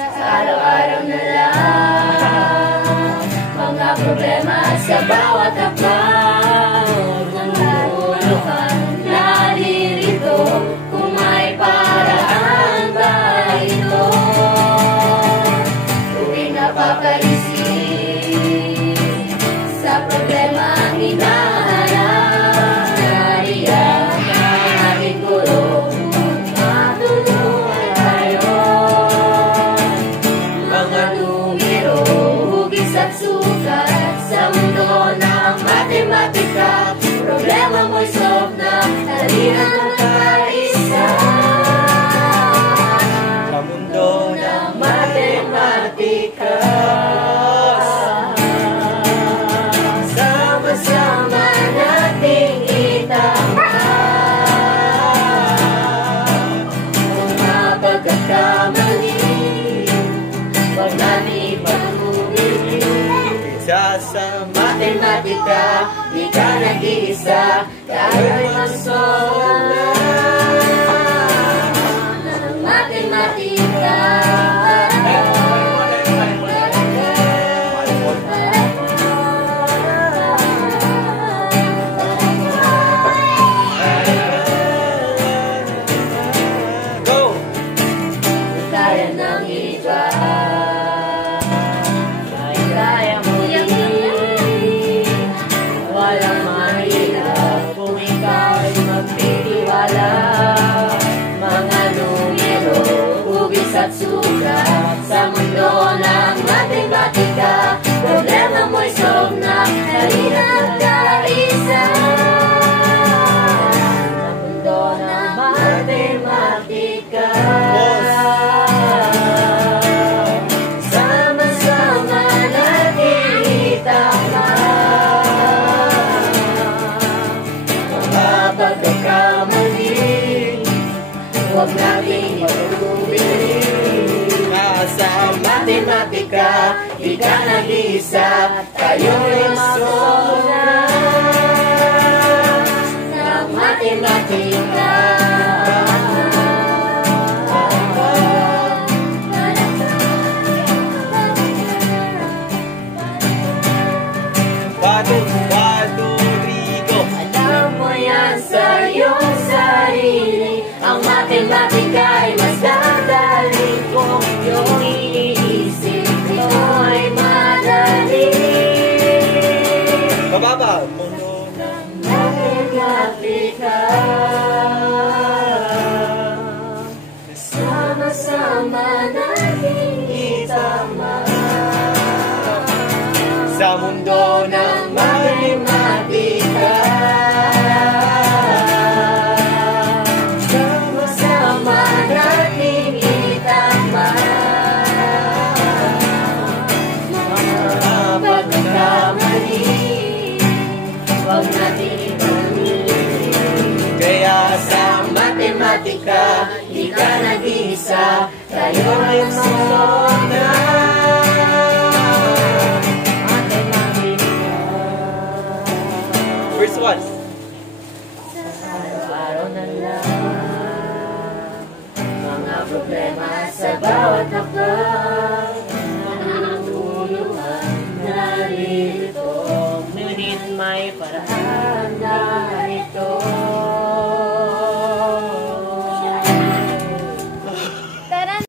sa araw-araw na lang. Mga problema sa bawat hakbang, nagtutulungan, naririto kung may paraan ba ito. Tuwing napakaisip sa problema ang hinaharap, nariyan ang ating guro, matulungan tayo. Mga numero, hugis at sukat sa mundo ng matematika, problema mo'y solve na, halina magkaisa. Sa mundo ng matematika, sama-sama nating itama. Kung mapagkakamali, huwag natin pag-umili. Sa matematika, di ka nag-iisa, tayo'y magsolve ng matematika. Go! Kaya nang iba, kaya mo walang mahirap kung ikaw ay magtitiwala. Mga numero, hugis at sukat sa mundo ng matematika, problema mo'y solve na, halina magkaisa. Sa mundo ng matematika, sama-sama natin itama. Pagkakamali, huwag nating pag-umili. Sa matematika, di ka nag-iisa, tayo'y magsolve ng matematika. Alam mo yan sa iyong sarili, ang matematika ay mas dadali. Kung iyong iniisip, ito ay madali. Bababa! Matematika, sama-sama natin itama. Sa mundo ng matematika, sama-sama natin itama. Mga pagkakamali, huwag natin ipag-umili. kaya Sa matematika, di ka nag-iisa, tayo'y magsolve